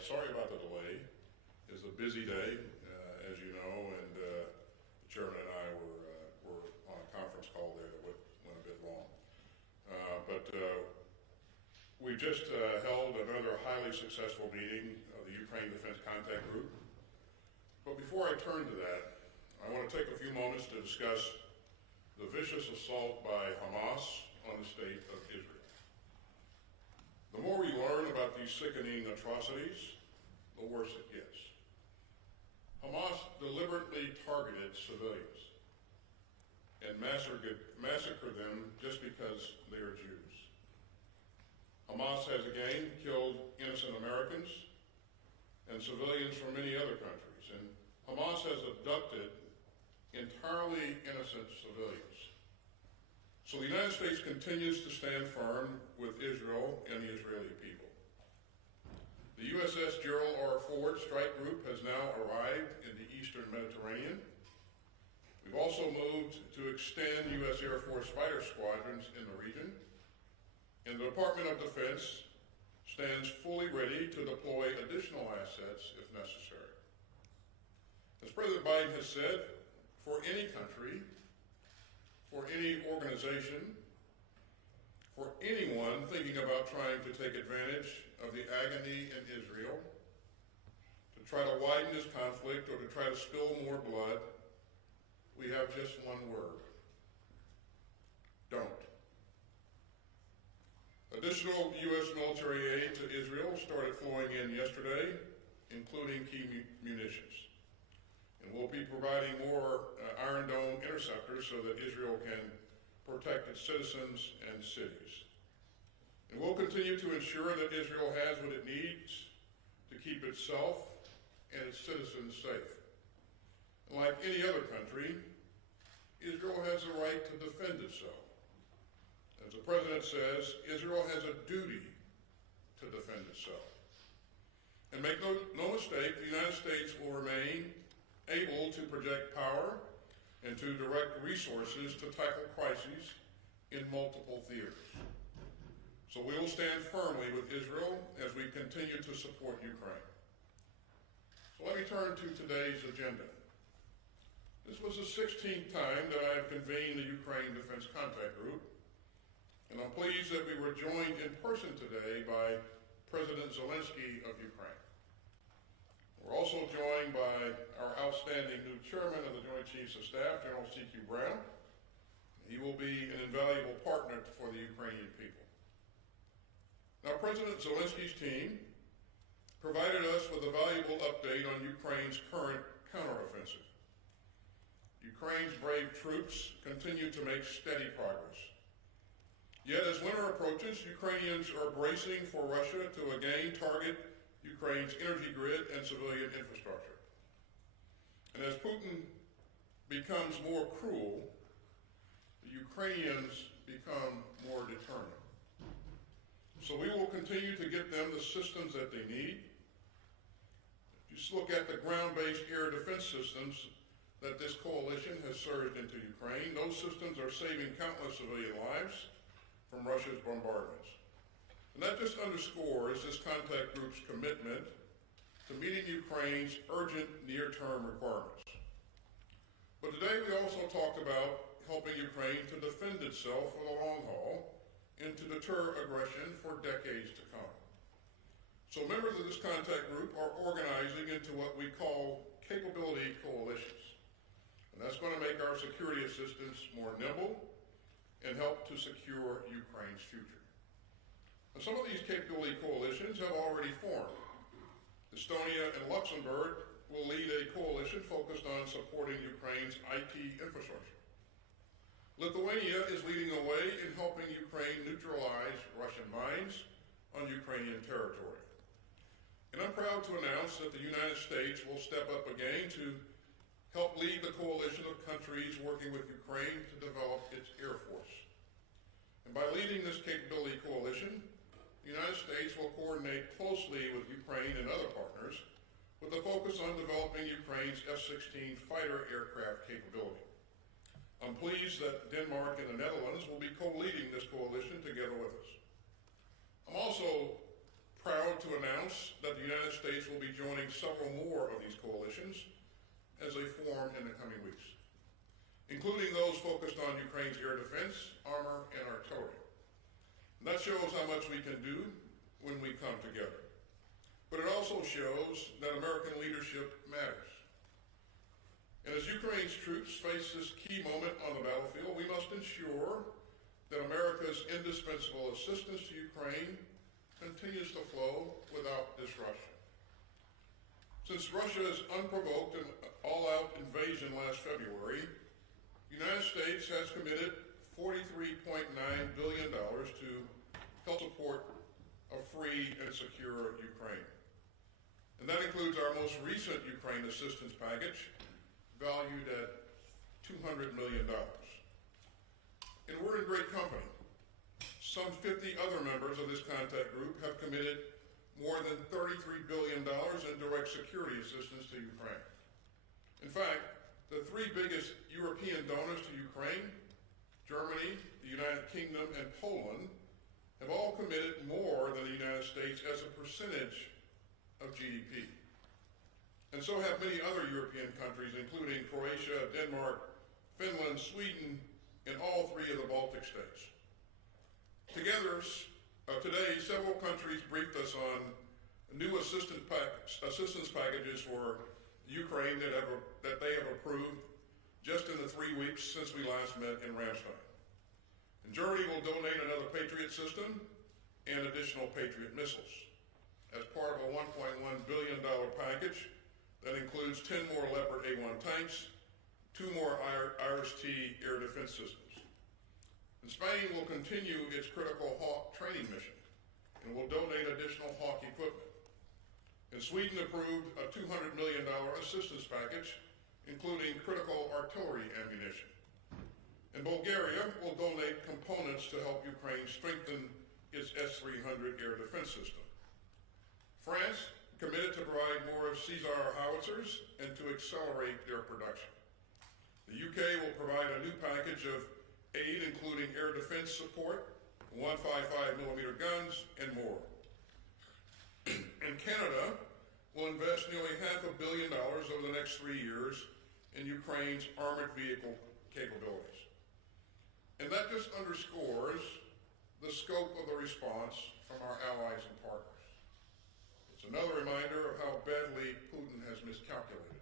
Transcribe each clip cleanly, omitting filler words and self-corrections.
Sorry about the delay. It's a busy day, as you know, and the chairman and I were on a conference call there that went a bit long. We just held another highly successful meeting of the Ukraine Defense Contact Group. But before I turn to that, I want to take a few moments to discuss the vicious assault by Hamas on the state of Israel. The more we learn about these sickening atrocities, the worse it gets. Hamas deliberately targeted civilians and massacred them just because they are Jews. Hamas has again killed innocent Americans and civilians from many other countries, and Hamas has abducted entirely innocent civilians. So the United States continues to stand firm with Israel and the Israeli people. The USS Gerald R. Ford Strike Group has now arrived in the eastern Mediterranean. We've also moved to extend U.S. Air Force fighter squadrons in the region, and the Department of Defense stands fully ready to deploy additional assets if necessary. As President Biden has said, for any country, for any organization, for anyone thinking about trying to take advantage of the agony in Israel, to try to widen this conflict or to try to spill more blood, we have just one word: don't. Additional U.S. military aid to Israel started flowing in yesterday, including key munitions. And we'll be providing more Iron Dome interceptors so that Israel can protect its citizens and cities. And we'll continue to ensure that Israel has what it needs to keep itself and its citizens safe. And like any other country, Israel has the right to defend itself. As the President says, Israel has a duty to defend itself. And make no mistake, the United States will remain able to project power and to direct resources to tackle crises in multiple theaters. So we will stand firmly with Israel as we continue to support Ukraine. So let me turn to today's agenda. This was the 16th time that I have convened the Ukraine Defense Contact Group, and I'm pleased that we were joined in person today by President Zelensky of Ukraine. We're also joined by our outstanding new chairman of the Joint Chiefs of Staff, General C.Q. Brown. He will be an invaluable partner for the Ukrainian people. Now, President Zelensky's team provided us with a valuable update on Ukraine's current counteroffensive. Ukraine's brave troops continue to make steady progress. Yet, as winter approaches, Ukrainians are bracing for Russia to again target Ukraine's energy grid and civilian infrastructure. And as Putin becomes more cruel, the Ukrainians become more determined. So we will continue to get them the systems that they need. Just look at the ground-based air defense systems that this coalition has surged into Ukraine. Those systems are saving countless civilian lives from Russia's bombardments. And that just underscores this contact group's commitment to meeting Ukraine's urgent near-term requirements. But today we also talked about helping Ukraine to defend itself for the long haul and to deter aggression for decades to come. So members of this contact group are organizing into what we call capability coalitions. And that's going to make our security assistance more nimble and help to secure Ukraine's future. And some of these capability coalitions have already formed. Estonia and Luxembourg will lead a coalition focused on supporting Ukraine's IT infrastructure. Lithuania is leading the way in helping Ukraine neutralize Russian mines on Ukrainian territory. And I'm proud to announce that the United States will step up again to help lead the coalition of countries working with Ukraine to develop its Air Force. And by leading this capability coalition, the United States will coordinate closely with Ukraine and other partners with a focus on developing Ukraine's F-16 fighter aircraft capability. I'm pleased that Denmark and the Netherlands will be co-leading this coalition together with us. I'm also proud to announce that the United States will be joining several more of these coalitions as they form in the coming weeks, including those focused on Ukraine's air defense, armor, and artillery. And that shows how much we can do when we come together. But it also shows that American leadership matters. And as Ukraine's troops face this key moment on the battlefield, we must ensure that America's indispensable assistance to Ukraine continues to flow without disruption. Since Russia's unprovoked and all-out invasion last February, the United States has committed $43.9 billion to help support a free and secure Ukraine. And that includes our most recent Ukraine assistance package, valued at $200 million. And we're in great company. Some 50 other members of this contact group have committed more than $33 billion in direct security assistance to Ukraine. In fact, the three biggest European donors to Ukraine, Germany, the United Kingdom, and Poland, have all committed more than the United States as a percentage of GDP. And so have many other European countries, including Croatia, Denmark, Finland, Sweden, and all three of the Baltic states. Together, today, several countries briefed us on new assistance packages for Ukraine that they have approved just in the 3 weeks since we last met in Ramstein. And Germany will donate another Patriot system and additional Patriot missiles as part of a $1.1 billion package that includes 10 more Leopard A-1 tanks, 2 more IRIS-T air defense systems. And Spain will continue its critical Hawk training mission and will donate additional Hawk equipment. And Sweden approved a $200 million assistance package, including critical artillery ammunition. And Bulgaria will donate components to help Ukraine strengthen its S-300 air defense system. France committed to provide more Caesar howitzers and to accelerate their production. The UK will provide a new package of aid, including air defense support, 155mm guns, and more. And Canada will invest nearly $500 million over the next 3 years in Ukraine's armored vehicle capabilities. And that just underscores the scope of the response from our allies and partners. It's another reminder of how badly Putin has miscalculated.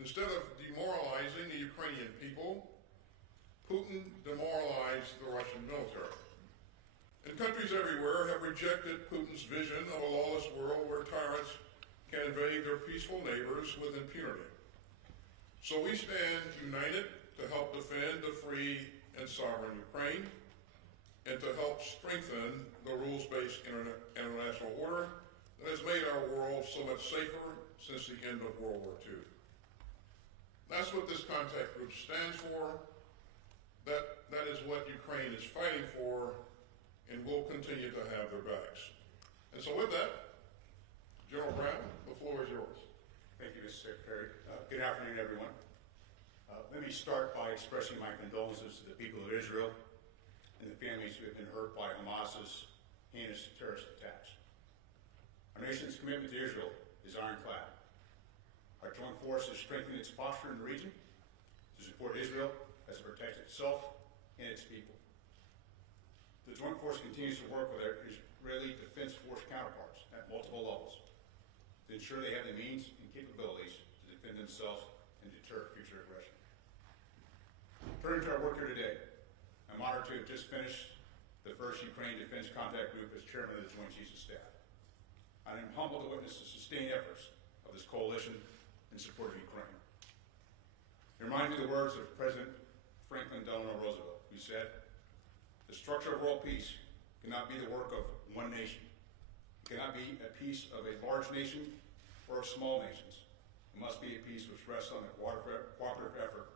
Instead of demoralizing the Ukrainian people, Putin demoralized the Russian military. And countries everywhere have rejected Putin's vision of a lawless world where tyrants can invade their peaceful neighbors with impunity. So we stand united to help defend the free and sovereign Ukraine and to help strengthen the rules-based international order that has made our world so much safer since the end of World War II. That's what this contact group stands for. That is what Ukraine is fighting for, and we'll continue to have their backs. And so with that, General Brown, the floor is yours. Thank you, Mr. Secretary. Good afternoon, everyone. Let me start by expressing my condolences to the people of Israel and the families who have been hurt by Hamas's heinous terrorist attacks. Our nation's commitment to Israel is ironclad. Our joint force has strengthened its posture in the region to support Israel as it protects itself and its people. The joint force continues to work with our Israeli Defense Force counterparts at multiple levels to ensure they have the means and capabilities to defend themselves and deter future aggression. Turning to our work here today, I'm honored to have just finished the first Ukraine Defense Contact Group as chairman of the Joint Chiefs of Staff. I am humbled to witness the sustained efforts of this coalition in support of Ukraine. It reminds me of the words of President Franklin Delano Roosevelt, who said, "The structure of world peace cannot be the work of one nation. It cannot be a piece of a large nation or of small nations. It must be a peace which rests on the cooperative effort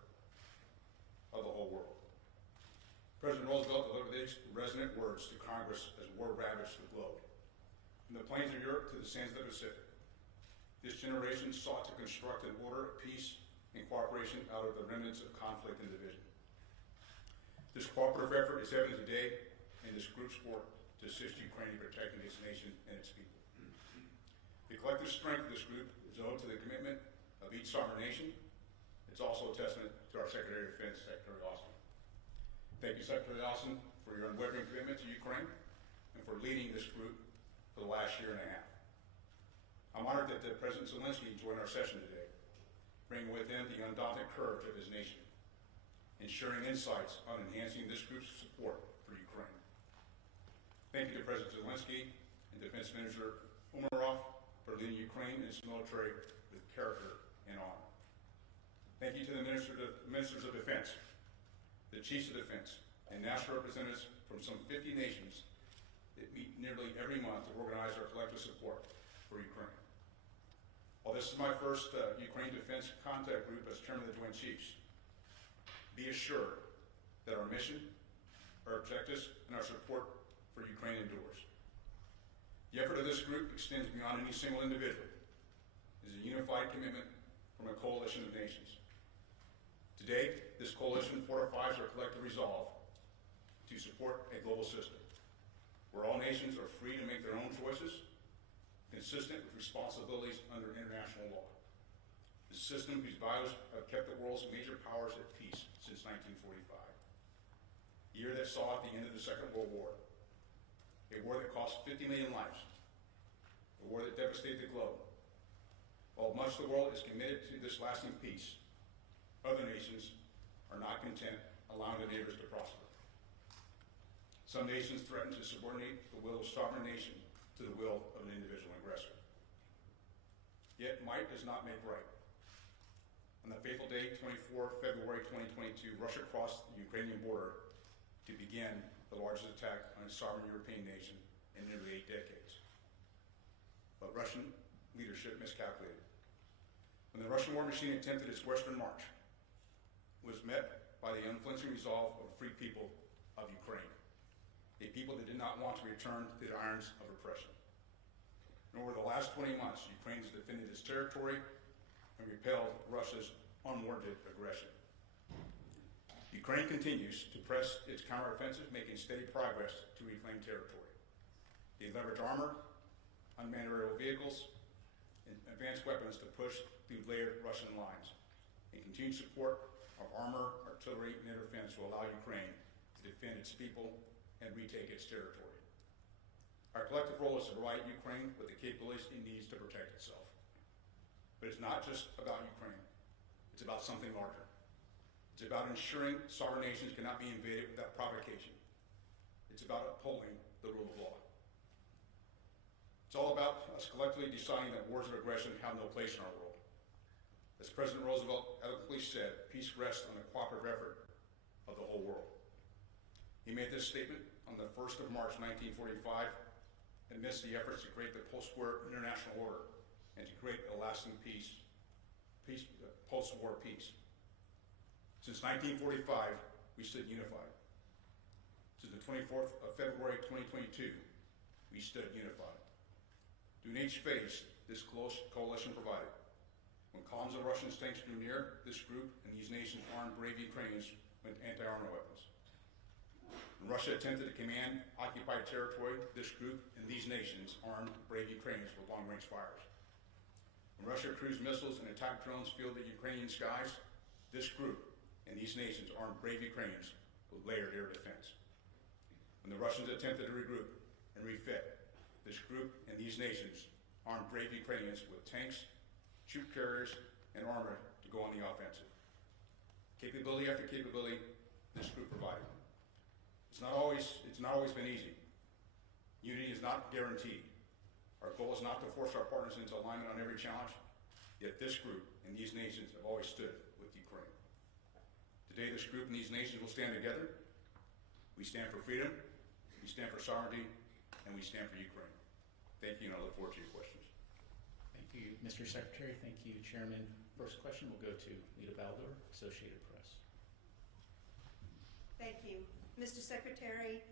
of the whole world." President Roosevelt delivered these resonant words to Congress as war ravaged the globe. From the plains of Europe to the sands of the Pacific, this generation sought to construct an order of peace and cooperation out of the remnants of conflict and division. This cooperative effort is evident today in this group's work to to assist Ukraine in protecting its nation and its people. The collective strength of this group is owed to the commitment of each sovereign nation. It's also a testament to our Secretary of Defense, Secretary Austin. Thank you, Secretary Austin, for your unwavering commitment to Ukraine and for leading this group for the last year and a half. I'm honored that President Zelensky joined our session today, bringing with him the undaunted courage of his nation and sharing insights on enhancing this group's support for Ukraine. Thank you to President Zelensky and Defense Minister Umerov for leading Ukraine and its military with character and honor. Thank you to the Ministers of Defense, the Chiefs of Defense, and national representatives from some 50 nations that meet nearly every month to organize our collective support for Ukraine. While this is my first Ukraine Defense Contact Group as Chairman of the Joint Chiefs, be assured that our mission, our objectives, and our support for Ukraine endures. The effort of this group extends beyond any single individual. It is a unified commitment from a coalition of nations. Today, this coalition fortifies our collective resolve to support a global system where all nations are free to make their own choices, consistent with responsibilities under international law. The system whose values have kept the world's major powers at peace since 1945. The year that saw the end of the Second World War. A war that cost 50 million lives. A war that devastated the globe. While much of the world is committed to this lasting peace, other nations are not content allowing their neighbors to prosper. Some nations threaten to subordinate the will of a sovereign nation to the will of an individual aggressor. Yet might does not make right. On the fateful day, 24 February 2022, Russia crossed the Ukrainian border to begin the largest attack on a sovereign European nation in nearly 8 decades. But Russian leadership miscalculated. When the Russian war machine attempted its western march, it was met by the unflinching resolve of the free people of Ukraine, a people that did not want to return to the irons of oppression. And over the last 20 months, Ukraine has defended its territory and repelled Russia's unwarranted aggression. Ukraine continues to press its counteroffensive, making steady progress to reclaim territory. They leverage armor, unmanned aerial vehicles, and advanced weapons to push through layered Russian lines, and continued support of armor, artillery, and air defense will allow Ukraine to defend its people and retake its territory. Our collective role is to provide Ukraine with the capabilities it needs to protect itself. But it's not just about Ukraine. It's about something larger. It's about ensuring sovereign nations cannot be invaded without provocation. It's about upholding the rule of law. It's all about us collectively deciding that wars of aggression have no place in our world. As President Roosevelt eloquently said, peace rests on the cooperative effort of the whole world. He made this statement on the 1st of March 1945 amidst the efforts to create the post-war international order and to create a lasting post-war peace. Since 1945, we stood unified. Since the 24th of February 2022, we stood unified. During each phase this close coalition provided, when columns of Russian tanks drew near, this group and these nations armed brave Ukrainians with anti-armor weapons. When Russia attempted to command occupied territory, this group and these nations armed brave Ukrainians with long-range fires. When Russia cruised missiles and attack drones filled the Ukrainian skies, this group and these nations armed brave Ukrainians with layered air defense. When the Russians attempted to regroup and refit, this group and these nations armed brave Ukrainians with tanks, troop carriers, and armor to go on the offensive. Capability after capability, this group provided. It's not always been easy. Unity is not guaranteed. Our goal is not to force our partners into alignment on every challenge, yet this group and these nations have always stood with Ukraine. Today, this group and these nations will stand together. We stand for freedom, we stand for sovereignty, and we stand for Ukraine. Thank you, and I look forward to your questions. Thank you, Mr. Secretary. Thank you, Chairman. First question will go to Lita Baldor, Associated Press. Thank you. Mr. Secretary,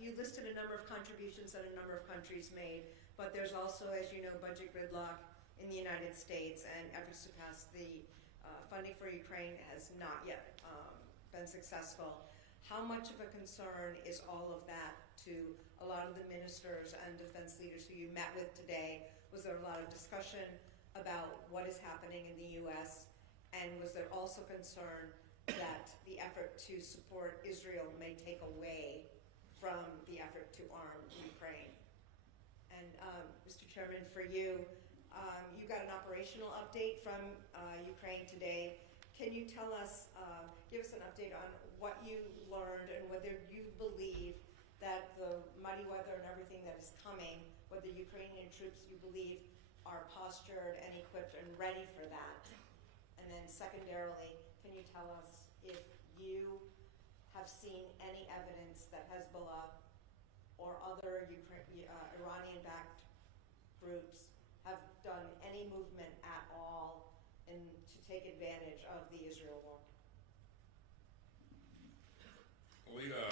you listed a number of contributions that a number of countries made, but there's also, as you know, budget gridlock in the United States, and efforts to pass the funding for Ukraine has not yet been successful. how much of a concern is all of that to a lot of the ministers and defense leaders who you met with today? Was there a lot of discussion about what is happening in the U.S.? And was there also concern that the effort to support Israel may take away from the effort to arm Ukraine? And Mr. Chairman, for you, you got an operational update from Ukraine today. Can you tell us, give us an update on what you learned and whether you believe that the muddy weather and everything that is coming, whether Ukrainian troops you believe are postured and equipped and ready for that? And then secondarily, can you tell us if you have seen any evidence that Hezbollah or other Iranian-backed groups have done any movement at all to take advantage of the Israel war? Lena,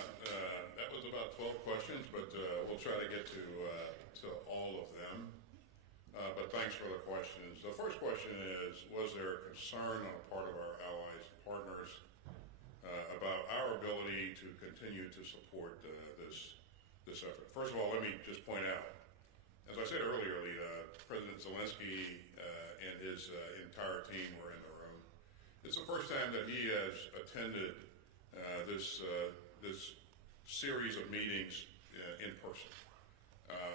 that was about 12 questions, but we'll try to get to all of them. But thanks for the questions. The first question is, was there a concern on the part of our allies and partners about our ability to continue to support this effort? First of all, let me just point out, as I said earlier, President Zelensky and his entire team were in the room. It's the first time that he has attended this series of meetings in person.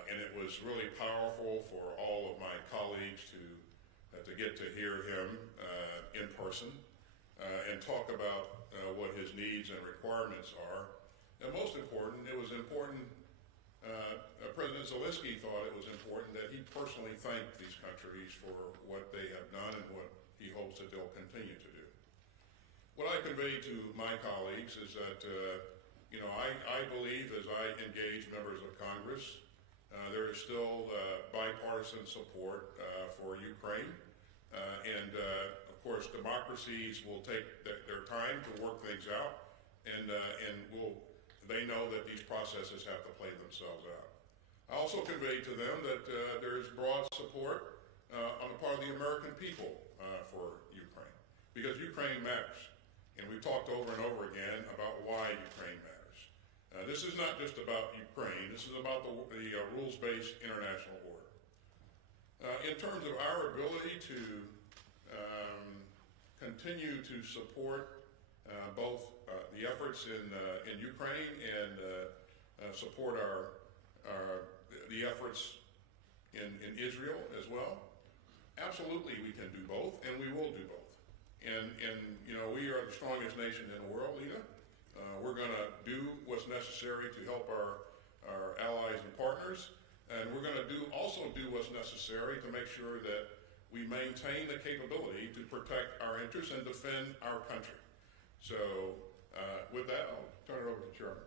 And it was really powerful for all of my colleagues to get to hear him in person and talk about what his needs and requirements are. And most important, it was important, President Zelensky thought it was important that he personally thank these countries for what they have done and what he hopes that they'll continue to do. What I conveyed to my colleagues is that, I believe as I engage members of Congress, there is still bipartisan support for Ukraine. And of course, democracies will take their time to work things out, and they know that these processes have to play themselves out. I also conveyed to them that there is broad support on the part of the American people for Ukraine, because Ukraine matters. And we've talked over and over again about why Ukraine matters. This is not just about Ukraine. This is about the rules-based international order. In terms of our ability to continue to support both the efforts in Ukraine and support the efforts in Israel as well, absolutely we can do both, and we will do both. And we are the strongest nation in the world, Lena. We're going to do what's necessary to help our allies and partners, and we're going to also do what's necessary to make sure that we maintain the capability to protect our interests and defend our country. So with that, I'll turn it over to Chairman.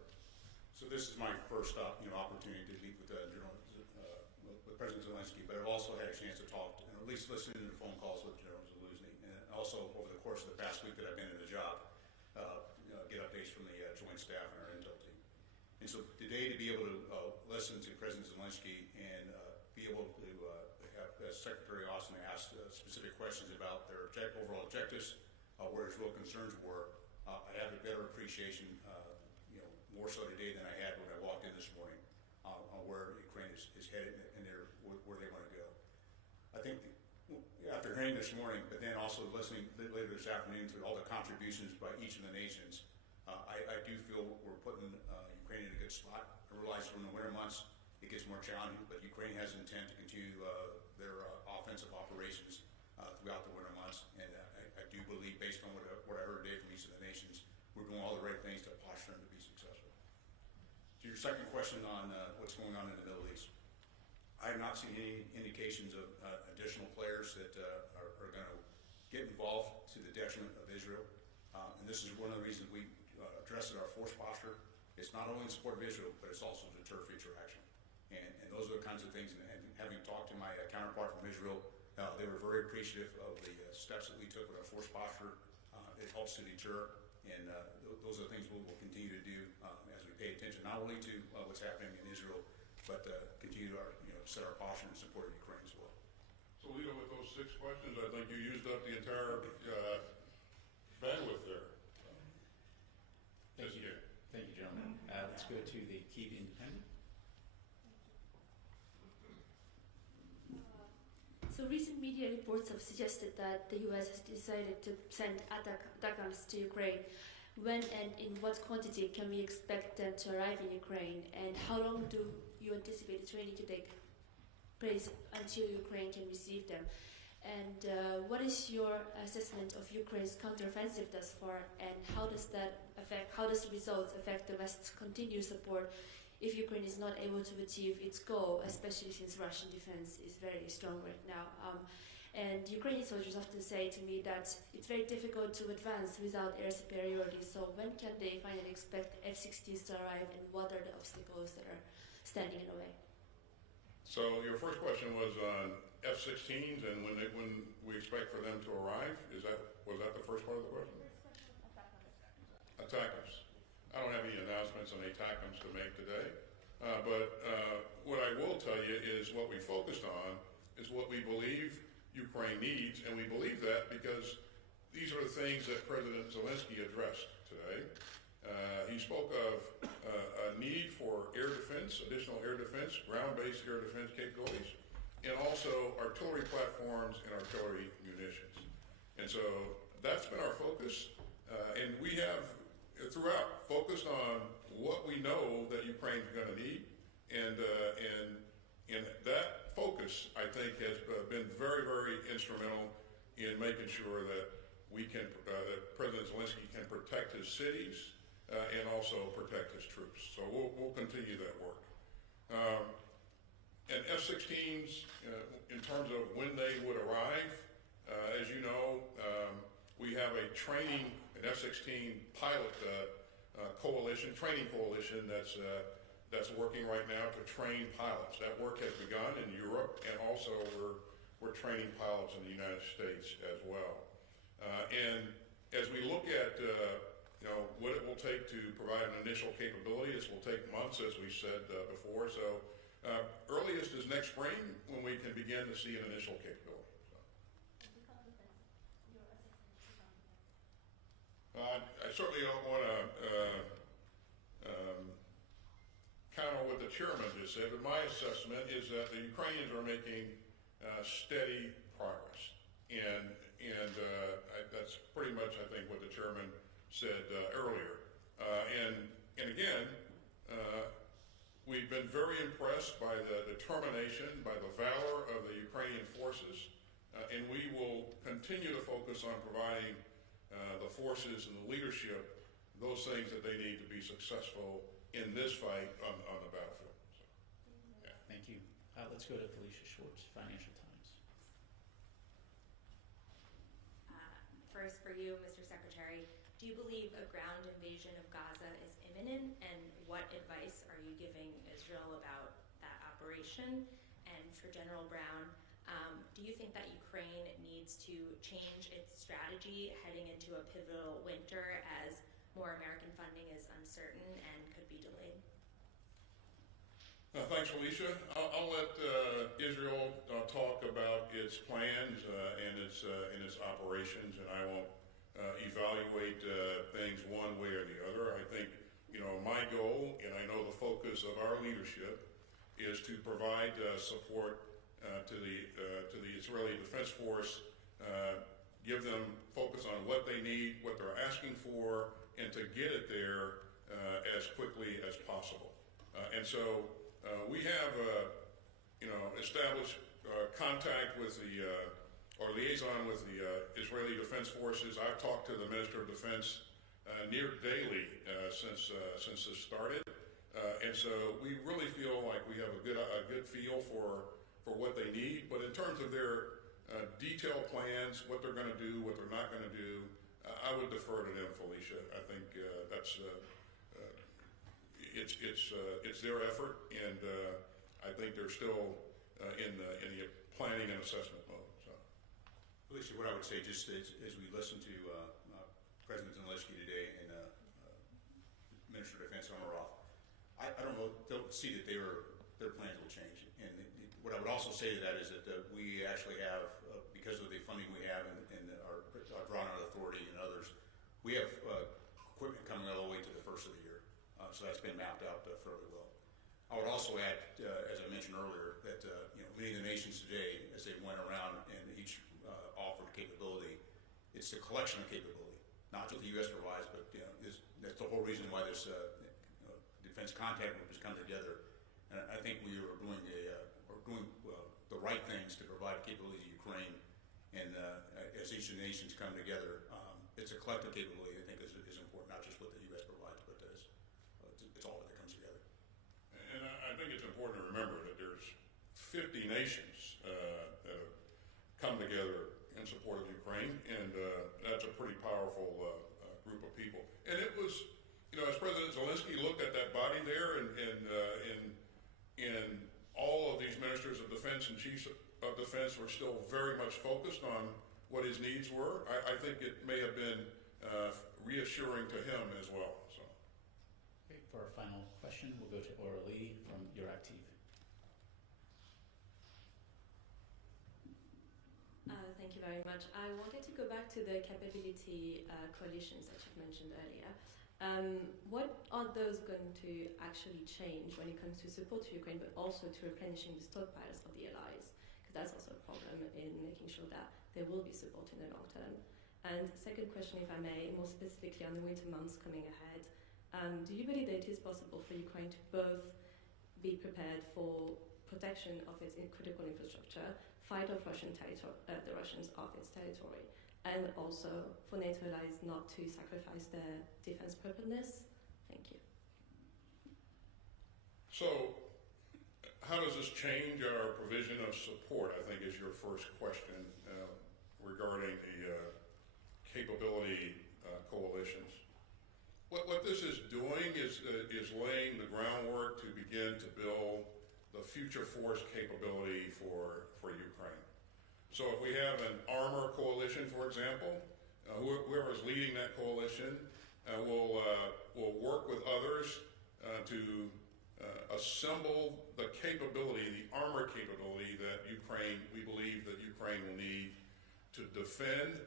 So this is my first opportunity to meet with with President Zelensky, but I've also had a chance to talk, and at least listen to the phone calls with General Zaluzny, and also over the course of the past week that I've been in the job, get updates from the Joint Staff and our intel team. And so today to be able to listen to President Zelensky and be able to have Secretary Austin ask specific questions about their overall objectives, where his real concerns were, I have a better appreciation, more so today than I had when I walked in this morning, on where Ukraine is headed and where they want to go. I think after hearing this morning, but then also listening later this afternoon to all the contributions by each of the nations, I do feel we're putting Ukraine in a good spot. I realize from the winter months it gets more challenging, but Ukraine has intent to continue their offensive operations throughout the winter months, and I do believe, based on what I heard today from each of the nations, we're doing all the right things to posture them to be successful. To your second question on what's going on in the Middle East, I have not seen any indications of additional players that are going to get involved to the detriment of Israel. And this is one of the reasons we address our force posture. It's not only in support of Israel, but it's also to deter future action. And those are the kinds of things, and having talked to my counterpart from Israel, they were very appreciative of the steps that we took with our force posture. It helps to deter, and those are the things we will continue to do as we pay attention not only to what's happening in Israel, but continue to set our posture in support of Ukraine as well. So, Lena, with those 6 questions, I think you used up the entire bandwidth there. Thank you. So recent media reports have suggested that the U.S. has decided to send ATACMS to Ukraine. When and in what quantity can we expect them to arrive in Ukraine? And how long do you anticipate the training to take place until Ukraine can receive them? And what is your assessment of Ukraine's counteroffensive thus far? And how does the results affect the West's continued support if Ukraine is not able to achieve its goal, especially since Russian defense is very strong right now? And Ukrainian soldiers often say to me that it's very difficult to advance without air superiority. So when can they finally expect F-16s to arrive, and what are the obstacles that are standing in the way? So your first question was on F-16s and when we expect for them to arrive. Was that the first part of the question? ATACMS. I don't have any announcements on ATACMS to make today, but what I will tell you is what we focused on is what we believe Ukraine needs, and we believe that because these are the things that President Zelensky addressed today. He spoke of a need for air defense, additional air defense, ground-based air defense capabilities, and also artillery platforms and artillery munitions. And so that's been our focus, and we have throughout focused on what we know that Ukraine's going to need, and that focus, I think, has been very, very instrumental in making sure that that President Zelensky can protect his cities and also protect his troops. So we'll continue that work. And F-16s, in terms of when they would arrive, as you know, we have an F-16 pilot training coalition that's working right now to train pilots. That work has begun in Europe, and also we're training pilots in the United States as well. And as we look at what it will take to provide an initial capability, this will take months, as we said before. So earliest is next spring when we can begin to see an initial capability. I certainly don't want to counter what the chairman just said, but my assessment is that the Ukrainians are making steady progress, and that's pretty much, I think, what the chairman said earlier. And again, we've been very impressed by the determination, by the valor of the Ukrainian forces, and we will continue to focus on providing the forces and the leadership those things that they need to be successful in this fight on the battlefield. So, yeah. Thank you. Let's go to Felicia Schwartz, Financial Times. First, for you, Mr. Secretary, do you believe a ground invasion of Gaza is imminent, and what advice are you giving Israel about that operation? And for General Brown, do you think that Ukraine needs to change its strategy heading into a pivotal winter as more American funding is uncertain and could be delayed? Thanks, Felicia. I'll let Israel talk about its plans and its operations, and I won't evaluate things one way or the other. I think my goal, and I know the focus of our leadership, is to provide support to the Israeli Defense Force, give them focus on what they need, what they're asking for, and to get it there as quickly as possible. And so we have established contact with or liaison with the Israeli Defense Forces. I've talked to the Minister of Defense near daily since this started, and so we really feel like we have a good feel for what they need. But in terms of their detailed plans, what they're going to do, what they're not going to do, I would defer to them, Felicia. I think that's it's their effort, and I think they're still in the planning and assessment mode. So, Felicia, what I would say, just as we listen to President Zelensky today and Minister of Defense Omarov, I don't see that their plans will change. And what I would also say to that is that we actually have, because of the funding we have and our drawn-out authority and others, we have equipment coming all the way to the first of the year. So that's been mapped out fairly well. I would also add, as I mentioned earlier, that many of the nations today, as they went around it's the collection of capability, not just the U.S. provides, but that's the whole reason why this defense contact group has come together. And I think we are doing the right things to provide capability to Ukraine. And as each of the nations come together, it's a collective capability I think is important, not just what the U.S. provides, but it's all that comes together. And I think it's important to remember that there's 50 nations that have come together in support of Ukraine, and that's a pretty powerful group of people. And it was, as President Zelensky looked at that body there, and all of these ministers of defense and chiefs of defense were still very much focused on what his needs were, I think it may have been reassuring to him as well. So. Okay, for our final question, we'll go to Aurelie from Euractiv. Thank you very much. I wanted to go back to the capability coalitions that you've mentioned earlier. What are those going to actually change when it comes to support to Ukraine, but also to replenishing the stockpiles of the allies? Because that's also a problem in making sure that there will be support in the long term. And second question, if I may, more specifically on the winter months coming ahead, do you believe that it is possible for Ukraine to both be prepared for protection of its critical infrastructure, fight off the Russians off its territory, and also for NATO allies not to sacrifice their defense preparedness? Thank you. So, how does this change our provision of support, I think is your first question regarding the capability coalitions. What this is doing is laying the groundwork to begin to build the future force capability for Ukraine. So if we have an armor coalition, for example, whoever is leading that coalition will work with others to assemble the capability, the armor capability that we believe that Ukraine will need to defend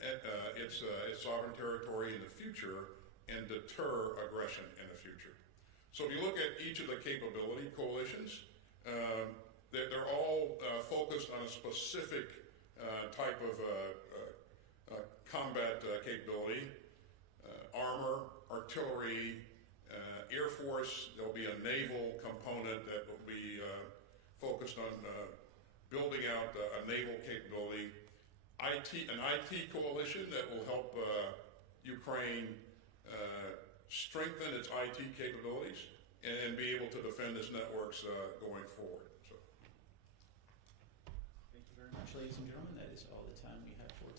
its sovereign territory in the future and deter aggression in the future. So if you look at each of the capability coalitions, they're all focused on a specific type of combat capability, armor, artillery, Air Force. There'll be a naval component that will be focused on building out a naval capability, an IT coalition that will help Ukraine strengthen its IT capabilities and be able to defend its networks going forward. So. Thank you very much, ladies and gentlemen. That is all the time we have for